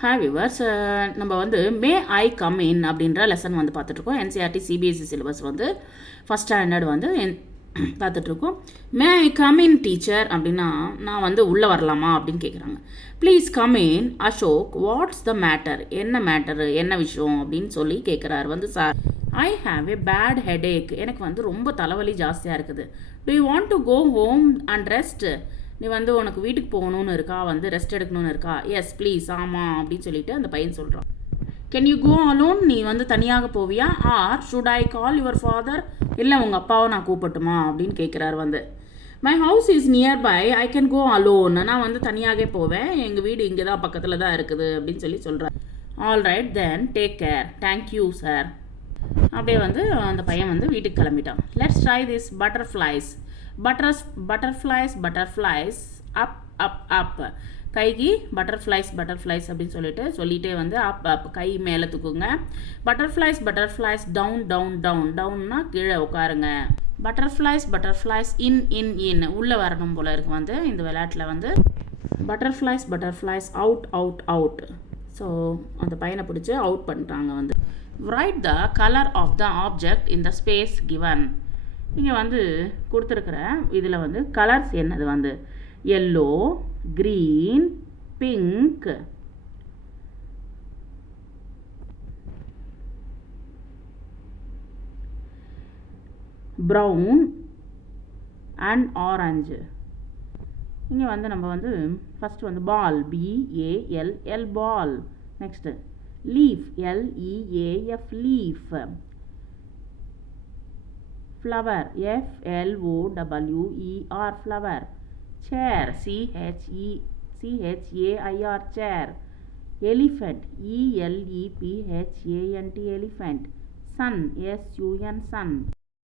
Hi viewers, நம்ம வந்து மே I come in அப்படின்ற லெசன் வந்து பார்த்துட்ருக்கோம். என்சிஆர்டி சிபிஎஸ்சி சிலபஸ் வந்து ஃபஸ்ட் ஸ்டாண்டர்ட் வந்து பார்த்துட்ருக்கோம். மே ஐ கம் இன் டீச்சர் அப்படின்னா நான் வந்து உள்ளே வரலாமா அப்படின்னு கேட்குறாங்க. Please come in Ashok, what's the matter, என்ன மேட்டரு, என்ன விஷயம் அப்படின்னு சொல்லி கேட்குறாரு வந்து sir. I have a bad headache, எனக்கு வந்து ரொம்ப தலைவலி ஜாஸ்தியாக இருக்குது. Do you want to go home and rest, நீ வந்து உனக்கு வீட்டுக்கு போகணுன்னு இருக்கா, வந்து ரெஸ்ட் எடுக்கணும்னு இருக்கா? எஸ் ப்ளீஸ், ஆமாம் அப்படின்னு சொல்லிட்டு அந்த பையன் சொல்கிறான். கேன் யூ கோ அலோன், நீ வந்து தனியாக போவியா? Or should I call your father, இல்லை உங்கள் அப்பாவை நான் கூப்பிட்டுமா அப்படின்னு கேட்குறாரு வந்து. My house is nearby, I can go alone, நான் வந்து தனியாகவே போவேன், எங்கள் வீடு இங்கே தான் பக்கத்தில் தான் இருக்குது அப்படின்னு சொல்லி சொல்கிறேன். All right then, take care, thank you sir. அப்படியே வந்து அந்த பையன் வந்து வீட்டுக்கு கிளம்பிட்டான். Let's try this butterflies, butterflies up up up, கைக்கு பட்டர்ஃப்ளைஸ் அப்படின்னு சொல்லிட்டே வந்து அப் அப், கை மேலே தூக்குங்க. பட்டர்ஃப்ளைஸ் டவுன் டவுன் டவுன், டவுன்னா கீழே உட்காருங்க. பட்டர்ஃப்ளைஸ் இன் இன் இன், உள்ளே வரணும் போல இருக்கு வந்து இந்த விளையாட்டில் வந்து. Butterflies out out out. So அந்த பையனை பிடிச்சி அவுட் பண்ணுறாங்க வந்து. Right the colour of the object in the space given, இங்கே வந்து கொடுத்துருக்குற இதில் வந்து கலர்ஸ் என்னது வந்து yellow, green, pink, brown and orange. இங்கே வந்து நம்ம வந்து ஃபஸ்ட்டு வந்து ball, BALL ball. Next leaf, LEAF leaf. flower, FLOWER flower. chair, CHAIR chair. elephant, ELEPHANT elephant. sun, SUN sun.